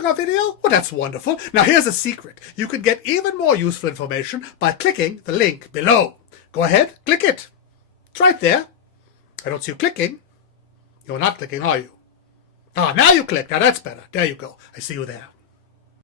watching our video? Well, that's wonderful. Now here's a secret. You can get even more useful information by clicking the link below. Go ahead, click it. It's right there. I don't see you clicking. You're not clicking, are you? Ah, now you click. Now that's better. There you go. I see you there.